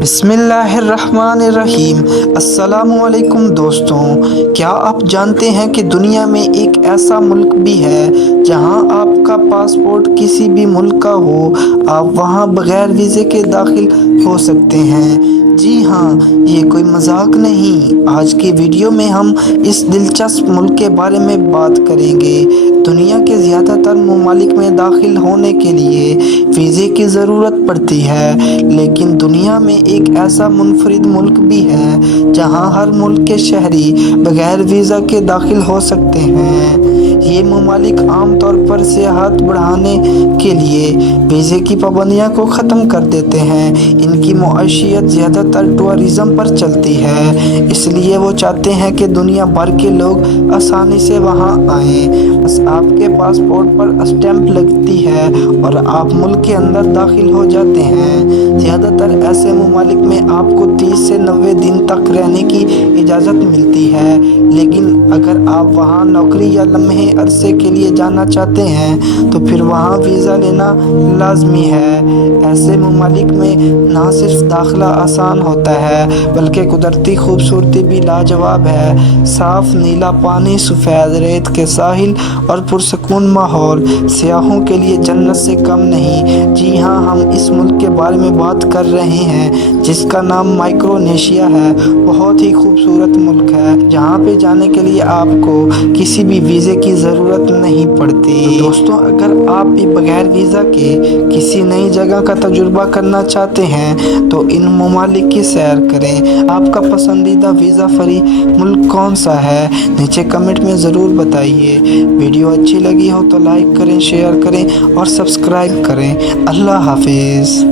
بسم اللہ الرحمن الرحیم۔ السلام علیکم دوستوں، کیا آپ جانتے ہیں کہ دنیا میں ایک ایسا ملک بھی ہے جہاں آپ کا پاسپورٹ کسی بھی ملک کا ہو، آپ وہاں بغیر ویزے کے داخل ہو سکتے ہیں؟ جی ہاں، یہ کوئی مذاق نہیں۔ آج کی ویڈیو میں ہم اس دلچسپ ملک کے بارے میں بات کریں گے۔ دنیا کے زیادہ تر ممالک میں داخل ہونے کے لیے ویزے کی ضرورت پڑتی ہے، لیکن دنیا میں ایک ایسا منفرد ملک بھی ہے جہاں ہر ملک کے شہری بغیر ویزا کے داخل ہو سکتے ہیں۔ یہ ممالک عام طور پر سیاحت بڑھانے کے لیے ویزے کی پابندیوں کو ختم کر دیتے ہیں۔ ان کی معیشت زیادہ تر ٹورازم پر چلتی ہے، اس لیے وہ چاہتے ہیں کہ دنیا بھر کے لوگ آسانی سے وہاں آئیں۔ بس آپ کے پاسپورٹ پر اسٹیمپ لگتی ہے اور آپ ملک کے اندر داخل ہو جاتے ہیں۔ زیادہ تر ایسے ممالک میں آپ کو 30 سے 90 دن تک رہنے کی اجازت ملتی ہے، لیکن اگر آپ وہاں نوکری یا لمحے عرصے کے لیے جانا چاہتے ہیں تو پھر وہاں ویزا لینا لازمی ہے۔ ایسے ممالک میں نہ صرف داخلہ آسان ہوتا ہے بلکہ قدرتی خوبصورتی بھی لاجواب ہے۔ صاف نیلا پانی، سفید ریت کے ساحل اور پرسکون ماحول سیاحوں کے لیے جنت سے کم نہیں۔ جی ہاں، ہم اس ملک کے بارے میں بات کر رہے ہیں جس کا نام مائکرونیشیا ہے۔ بہت ہی خوبصورت ملک ہے جہاں پہ جانے کے لیے آپ کو کسی بھی ویزے کی ضرورت نہیں پڑتی۔ تو دوستوں، اگر آپ بھی بغیر ویزا کے کسی نئی جگہ کا تجربہ کرنا چاہتے ہیں تو ان ممالک کی سیر کریں۔ آپ کا پسندیدہ ویزا فری ملک کون سا ہے؟ نیچے کمنٹ میں ضرور بتائیے۔ ویڈیو اچھی لگی ہو تو لائک کریں، شیئر کریں اور سبسکرائب کریں۔ اللہ حافظ۔